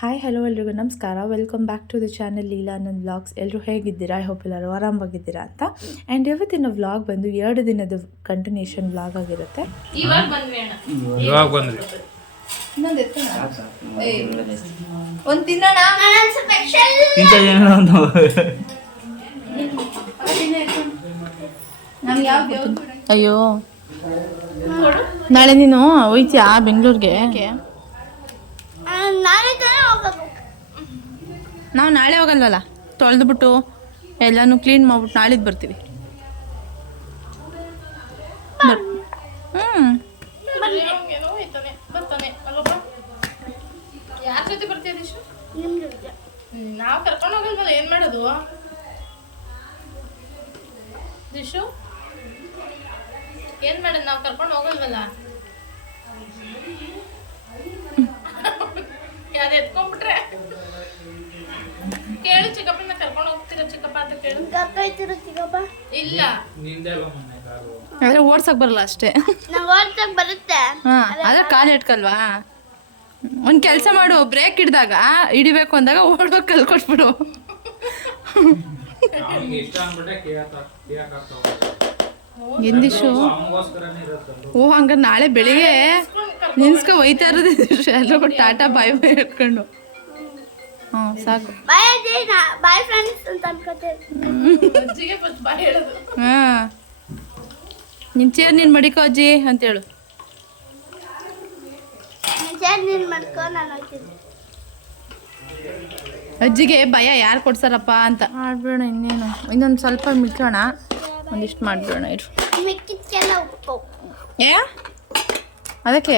Hi hello ಎಲ್ರಿಗೂ ನಮಸ್ಕಾರ. Welcome back to the channel Leela ನನ್ನ ವ್ಲಾಗ್ಸ್ ಎಲ್ಲರೂ ಹೇಗಿದ್ದೀರಾ? ಐ ಹೋಪ್ ಎಲ್ಲರೂ ಆರಾಮಾಗಿದ್ದೀರಾ ಅಂತ. ಆ್ಯಂಡ್ ಇವತ್ತಿನ ವ್ಲಾಗ್ ಬಂದು ಎರಡು ದಿನದ ಕಂಟಿನ್ಯೂಷನ್ ವ್ಲಾಗ್ ಆಗಿರುತ್ತೆ. ಇವಾಗ ಬಂದ್ವಿ ಅಣ್ಣ. ಇವಾಗ ಬಂದ್ರಿ ಒಂದು ತಿನ್ನೋಣ ಅಯ್ಯೋ. ನಾಳೆ ನೀನು ಹೋಯ್ತೀಯಾ ಬೆಂಗಳೂರಿಗೆ? ನಾವು ನಾಳೆ ಹೋಗಲ್ವಲ್ಲ? ತೊಳೆದ್ಬಿಟ್ಟು ಎಲ್ಲನೂ ಕ್ಲೀನ್ ಮಾಡ್ಬಿಟ್ಟು ನಾಳಿದ್ದು ಬರ್ತೀವಿ. ಬರ್ ಹ್ಞೂ ನಾವು ಕರ್ಕೊಂಡು ಹೋಗಲ್ವಲ್ಲ, ಏನು ಮಾಡೋದು? ದಿಶು? ಏನು ಮಾಡೋದು, ನಾವು ಕರ್ಕೊಂಡು ಹೋಗಲ್ವಲ್ಲ? ಯಾರು ಎತ್ಕೊಂಡ್ಬಿಟ್ರೆ? ಕೇಳು ಚಿಕ್ಕಪ್ಪನ ಕರ್ಕೊಂಡು ಹೋಗ್ತೀರಾ ಚಿಕ್ಕಪ್ಪ ಅಂತ ಕೇಳು. ಇಲ್ಲ. ಆದರೆ ಓಡ್ಸಕ್ ಬರಲ್ಲ ಅಷ್ಟೇ. ಬರುತ್ತೆ. ಹಾಂ ಅದೇ ಕಾಲು ಇಟ್ಕಲ್ವಾ ಒಂದು ಕೆಲಸ ಮಾಡು ಬ್ರೇಕ್ ಹಿಡ್ದಾಗ ಹಿಡಿಬೇಕು ಅಂದಾಗ ಓಡ್ಬೇಕು ಕಲ್ಕೊಟ್ಬಿಡು ಎಂದಿಶು? ಓ ಹಂಗ ನಾಳೆ ಬೆಳಿಗ್ಗೆ ನಿನ್ಸ್ಕೊ ಒಯ್ತಾ ಇರೋದು ಎಲ್ಲರೂ ಟಾಟಾ ಬಾಯ್ ಬಾಯ್ ಹೇಳ್ಕೊಂಡು ಹ್ಞೂ ಸಾಕು. ಬಾಯ್ ಅಜ್ಜಿ ಬಾಯ್ ಫ್ರೆಂಡ್ಸ್ ಅಂತ ಅನ್ಕೋತೇವೆ. ಅಜ್ಜಿಗೆ ಫಸ್ಟ್ ಬಾಯ್ ಹೇಳೋದು. ಹಾಂ ನಿನ್ನ ಚೇರ್ ನೀನು ಮಡಿಕೋ ಅಜ್ಜಿ ಅಂತೇಳು ಸರ್ ನೀನು ಮಾಡ್ಕೊ ನಾನು ಹೋಗ್ತೀನಿ. ಅಜ್ಜಿಗೆ ಭಯ ಯಾರು ಕೊಡ್ಸಾರಪ್ಪ ಅಂತ. ಮಾಡ್ಬೇಡ ಇನ್ನೇನು. ಇನ್ನೊಂದು ಸ್ವಲ್ಪ ಮಿಕ್ಕೋಣ ಒಂದಿಷ್ಟು ಮಾಡ್ಬೇಡ ಇರು. ಏ? ಅದಕ್ಕೆ?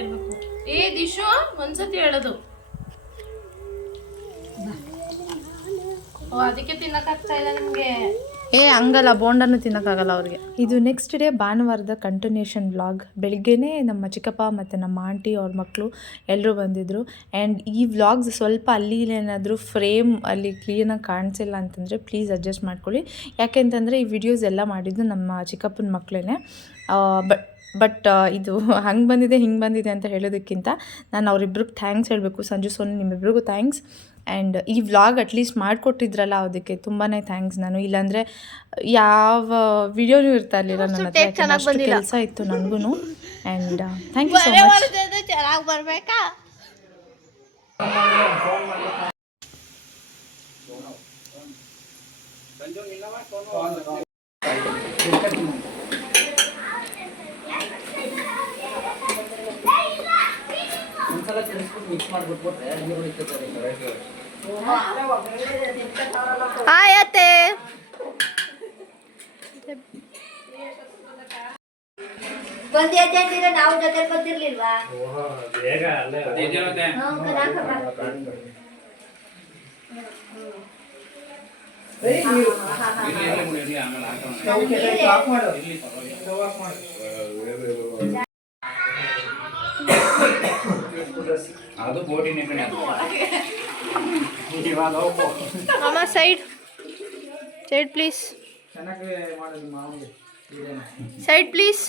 ಇರ್ಬೇಕು. ಏ ದಿಶು ಒಂದ್ಸತಿ ಹೇಳೋದು. ಓ ಅದಕ್ಕೆ ತಿನ್ನಕ್ಕಾಗ್ತಾ ಇಲ್ಲ ನಿಮ್ಗೆ. ಏ ಹಂಗಲ್ಲ ಬೋಂಡನ್ನು ತಿನ್ನೋಕ್ಕಾಗಲ್ಲ ಅವ್ರಿಗೆ. ಇದು ನೆಕ್ಸ್ಟ್ ಡೇ ಭಾನುವಾರದ ಕಂಟಿನ್ಯೂಷನ್ ವ್ಲಾಗ್ ಬೆಳಿಗ್ಗೆನೇ ನಮ್ಮ ಚಿಕ್ಕಪ್ಪ ಮತ್ತು ನಮ್ಮ ಆಂಟಿ ಅವ್ರ ಮಕ್ಕಳು ಎಲ್ಲರೂ ಬಂದಿದ್ದರು ಆ್ಯಂಡ್ ಈ ವ್ಲಾಗ್ಸ್ ಸ್ವಲ್ಪ ಅಲ್ಲಿ ಇಲ್ಲಿ ಏನಾದರೂ ಫ್ರೇಮ್ ಅಲ್ಲಿ ಕ್ಲೀನಾಗಿ ಕಾಣಿಸಿಲ್ಲ ಅಂತಂದರೆ ಪ್ಲೀಸ್ ಅಡ್ಜಸ್ಟ್ ಮಾಡ್ಕೊಳ್ಳಿ. ಯಾಕೆಂತಂದರೆ ಈ ವಿಡಿಯೋಸ್ ಎಲ್ಲ ಮಾಡಿದ್ದು ನಮ್ಮ ಚಿಕ್ಕಪ್ಪನ ಮಕ್ಕಳೇ ಬಟ್ ಬಟ್ ಇದು ಹಂಗೆ ಬಂದಿದೆ ಹಿಂಗೆ ಬಂದಿದೆ ಅಂತ ಹೇಳೋದಕ್ಕಿಂತ ನಾನು ಅವರಿಬ್ರಿಗೆ ಥ್ಯಾಂಕ್ಸ್ ಹೇಳಬೇಕು. ಸಂಜು ಸೋನಿ ನಿಮ್ಮಿಬ್ರಿಗೂ ಥ್ಯಾಂಕ್ಸ್ ಆ್ಯಂಡ್ ಈ ವ್ಲಾಗ್ ಅಟ್ಲೀಸ್ಟ್ ಮಾಡಿಕೊಟ್ಟಿದ್ರಲ್ಲ ಅದಕ್ಕೆ ತುಂಬಾ ಥ್ಯಾಂಕ್ಸ್ ನಾನು. ಇಲ್ಲಾಂದರೆ ಯಾವ ವಿಡಿಯೋನೂ ಇರ್ತಾ ಇರಲಿಲ್ಲ ನನ್ನ ಹತ್ರ ಕೆಲಸ ಇತ್ತು ನನಗೂ and thank you so much ಚೆನ್ನಾಗಿ ಬರ್ಬೇಕಾ? ಆಯತ್ತೆ ಬಂದಿದ್ದೆ ನಾವು ಜೊತೆ ಬಂದಿರ್ಲಿಲ್ವಾ ಅದು ಬೋಟಿನ ಕಡೆ ಅಮ್ಮ side side please side please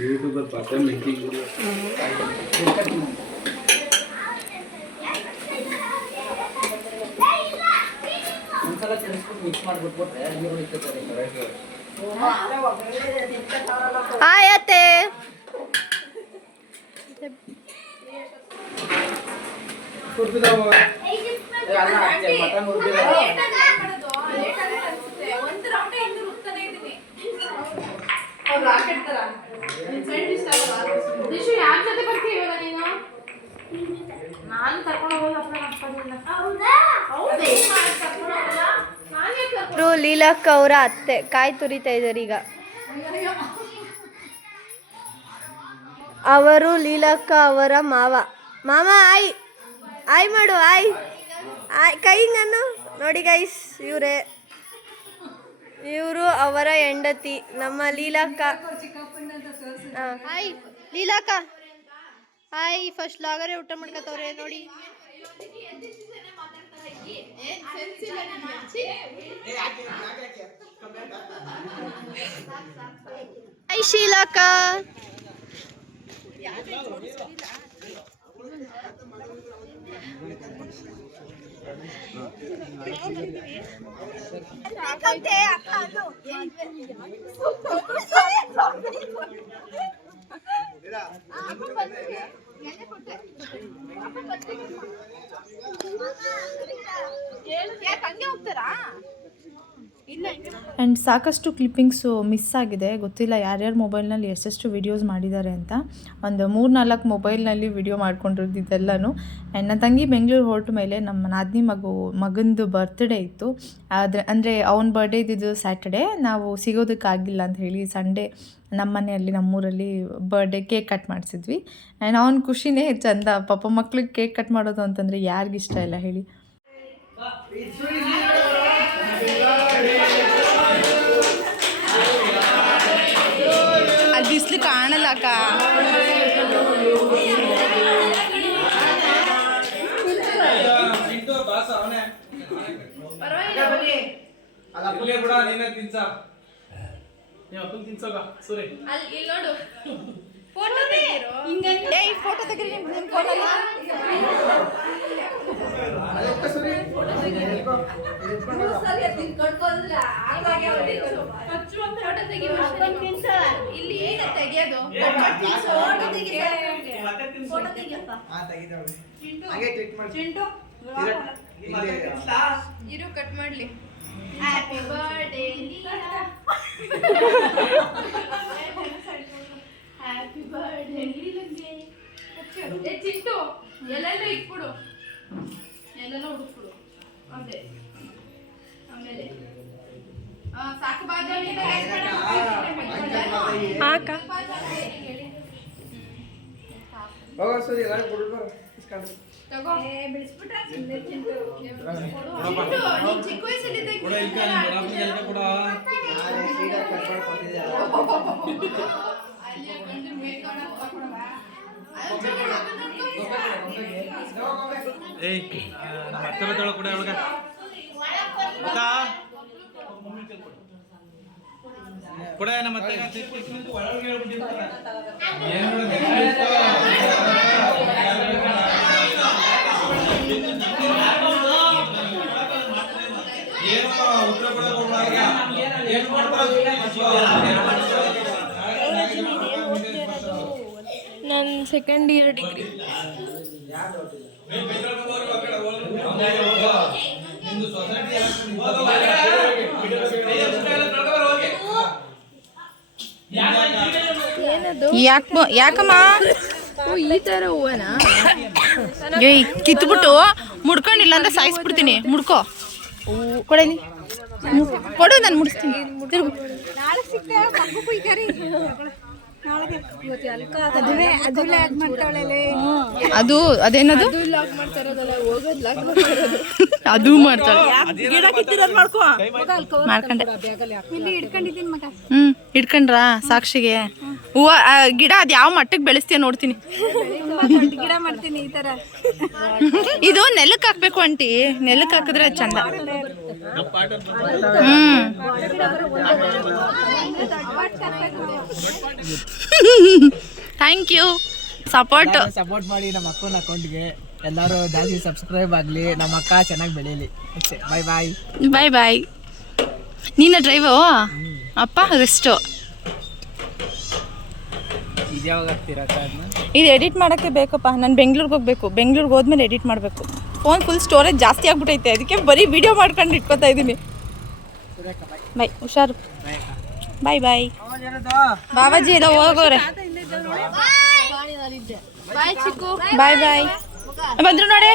YouTuber ಪಕ್ಕ ಮೀಟಿಂಗ್ ಆಯತ್ತೆ ದಿಶು ಯಾರ ಜೊತೆ ಬರ್ತೀಯ ಇವಾಗ ನೀನು ನಾನು ಕರ್ಕೊಂಡು ಹೋಗಲ್ಲಪ್ಪ ಇವರು ಲೀಲಕ್ಕ ಅವರ ಅತ್ತೆ. ಕಾಯಿ ತುರಿತಾ ಇದ್ದಾರೆ ಈಗ. ಅವರು ಲೀಲಕ್ಕ ಅವರ ಮಾವ. ಮಾಮ, ಆಯ್. ಆಯ್ ಮಾಡು, ಆಯ್. ಆಯ್, ಕೈ ಹಿಂಗನ್ನು ನೋಡಿ ಗೈಸ್ ಇವರೇ. ಇವರು ಅವರ ಹೆಂಡತಿ, ನಮ್ಮ ಲೀಲಕ್ಕ. ಹಾಯ್ ಲೀಲಕ್ಕ. ಹಾಯ್ ಫಸ್ಟ್ ಲಾಗರೇ ಊಟ ಮಾಡ್ಕೊತವ್ರೆ ನೋಡಿ. ಏನ್ ಸೆನ್ಸ್ ಇಲ್ಲ ನಿಮ್ಗೆ? ಛೀ. ಐ ಶೀಲಕ್ಕ ಯಾಕ್ ಹಂಗೆ ಹೋಗ್ತಾರಾ ಆ್ಯಂಡ್ ಸಾಕಷ್ಟು ಕ್ಲಿಪ್ಪಿಂಗ್ಸು ಮಿಸ್ ಆಗಿದೆ ಗೊತ್ತಿಲ್ಲ ಯಾರ್ಯಾರ ಮೊಬೈಲ್ನಲ್ಲಿ ಎಷ್ಟೆಷ್ಟು ವಿಡಿಯೋಸ್ ಮಾಡಿದ್ದಾರೆ ಅಂತ. ಒಂದು ಮೂರು ನಾಲ್ಕು ಮೊಬೈಲ್ನಲ್ಲಿ ವಿಡಿಯೋ ಮಾಡ್ಕೊಂಡಿರೋದಿದ್ದೆಲ್ಲನೂ. ಆ್ಯಂಡ್ ನನ್ನ ತಂಗಿ ಬೆಂಗಳೂರು ಹೊರಟ ಮೇಲೆ ನಮ್ಮ ನಾದಿನಿ ಮಗು ಮಗಂದು ಬರ್ತ್ಡೇ ಇತ್ತು. ಆದರೆ ಅಂದರೆ ಅವನ ಬರ್ಡೇ ಇದ್ದಿದ್ದು ಸ್ಯಾಟರ್ಡೇ ನಾವು ಸಿಗೋದಕ್ಕಾಗಿಲ್ಲ ಅಂತ ಹೇಳಿ ಸಂಡೇ ನಮ್ಮ ಮನೆಯಲ್ಲಿ ನಮ್ಮೂರಲ್ಲಿ ಬರ್ಡೇ ಕೇಕ್ ಕಟ್ ಮಾಡಿಸಿದ್ವಿ. ಆ್ಯಂಡ್ ಅವ್ನ ಖುಷಿನೇ ಚಂದ ಪಾಪ ಮಕ್ಳಿಗೆ ಕೇಕ್ ಕಟ್ ಮಾಡೋದು ಅಂತಂದರೆ ಯಾರಿಗಿಷ್ಟ ಇಲ್ಲ ಹೇಳಿ. ಅಲ್ಲಿ ಬಿಸಿಲು ಕಾಣಲ್ಲ ಅಕ್ಕ. ಚಿಂಟು ಬಾಸ ಅವನೇ ಇಲ್ಲೇ ಬಿಡ ನೀನೇ ತಿನ್ಸ. ನೀವು ಅಪ್ಪನ ತಿನ್ಸೋಗ ಸೂರಿ. ಅಲ್ಲಿ ಇಲ್ಲಿ ನೋಡು. ಫೋಟೋ ತೆಗೀರೋ ಏಯ್ ಫೋಟೋ ತೆಗೀರಿ ನಿಮ್ಮ ಫೋಟೋಲ್ಲಿ ಫೋಟೋ ಇಲ್ಲಿ ಈಗ ತೆಗಿಯೋದು ಇರು ಕಟ್ ಮಾಡ್ಲಿ happy birthday happy birthday Chintu ಎಲ್ಲೆಲ್ಲ ಇಟ್ಬಿಡು. ಎಲ್ಲೆಲ್ಲ ಹುಡುಕ್ಬಿಡು. ಅದೇ. ಆಮೇಲೆ ಆ, ಸಾಕು ಬಾಜು ಹಾಕ. ಹೋಗೋ ಸೂರಿ ಎಲ್ಲರೂ ಬಿಡ್ಬಾರ ಇಸ್ಕೊಂಡು. ತಗೋ. ಚಿಂಟು, ನೀನ್ ಚಿಕ್ಕ ವಯಸ್ಸಲ್ಲಿ ಕೊಡ ಇಲ್ಕ ನಿಮ್ಮ ಅಪ್ಪನಿಗೆ ಎಲ್ಕ ಕೊಡ. ನಾಳೆ ಸೀದಾ ಕಟ್ ಮಾಡ್ಕೊತಿದ್ದೆ ಅಲ್ಲಿ? ಅದು ಚೂರು ಅದನ್ನ ನೋಡ್ಕೊ. ಏಯ್ ನಮ್ಮ ಕೂಡ ಅಕ್ಕ. ಕೂಡ ನಮ್ಮ ಅತ್ತೆ. ಉತ್ತರ. ಏನ್ ನನ್ನ ಸೆಕೆಂಡ್ ಇಯರ್ ಡಿಗ್ರಿ ಯಾಕ ಯಾಕಮ್ಮ? ಈ ಥರ ಹೂವನ? ಕಿತ್ಬಿಟ್ಟು ಮುಡ್ಕೊಂಡಿಲ್ಲ ಅಂದ್ರೆ ಸಾಯಿಸ್ಬಿಡ್ತೀನಿ. ಮುಡ್ಕೋ. ಕೊಡಲಿ ಕೊಡು ನಾನು ಮುಡಿಸ್ತೀನಿ. ಅದು ಅದೇನದು? ಅದು ಮಾಡ್ತಾಳೆ. ಮಾಡ್ಕೊಂಡೆ. ಹ್ಮ್ ಇಟ್ಕೊಂಡ್ರಾ ಸಾಕ್ಷಿಗೆ? ಹೂವ ಗಿಡ ಅದ್ ಯಾವ ಮಟ್ಟಕ್ಕೆ ಬೆಳೆಸ್ತೀಯ ನೋಡ್ತೀನಿ. ಗಿಡ ಮಾಡ್ತೀನಿ ಈ ತರ. ಇದು ನೆಲಕ್ಕೆ ಹಾಕ್ಬೇಕು ಆಂಟಿ. ನೆಲಕ್ಕೆ ಹಾಕಿದ್ರೆ ಚಂದ. ಥ್ಯಾಂಕ್ ಯು ಸಪೋರ್ಟ್ ಸಪೋರ್ಟ್ ಮಾಡಿ ನಮ್ಮ ಅಕ್ಕನ ಅಕೌಂಟ್ಗೆ ಎಲ್ಲರೂ ಜಾಸ್ತಿ ಸಬ್ಸ್ಕ್ರೈಬ್ ಆಗಲಿ ನಮ್ಮ ಅಕ್ಕ ಚೆನ್ನಾಗಿ ಬೆಳೀಲಿ. ಬೈ ಬಾಯ್ ಬಾಯ್ ಬಾಯ್ ಬಾಯ್ ನೀನ ಡ್ರೈವು ಅಪ್ಪ ರೆಸ್ಟು ಇದು ಎಡಿಟ್ ಮಾಡೋಕ್ಕೆ ಬೇಕಪ್ಪ. ನಾನು ಬೆಂಗ್ಳೂರಿಗೆ ಹೋಗ್ಬೇಕು. ಬೆಂಗ್ಳೂರಿಗೆ ಹೋದ್ಮೇಲೆ ಎಡಿಟ್ ಮಾಡಬೇಕು. ಫೋನ್ ಫುಲ್ ಸ್ಟೋರೇಜ್ ಜಾಸ್ತಿ ಆಗ್ಬಿಟ್ಟೈತೆ ಅದಕ್ಕೆ ಬರೀ ವಿಡಿಯೋ ಮಾಡ್ಕೊಂಡು ಇಟ್ಕೊತಾ ಇದ್ದೀನಿ ಬಾಯ್ ಹುಷಾರು. ಬಾಯ್ ಬಾಯ್ ಬಾಬಾಜಿ ಎಲ್ಲ ಹೋಗೋರೆ. ಬಾಯ್ ಬಾಯ್ ಬಂದ್ರು ನೋಡಿ.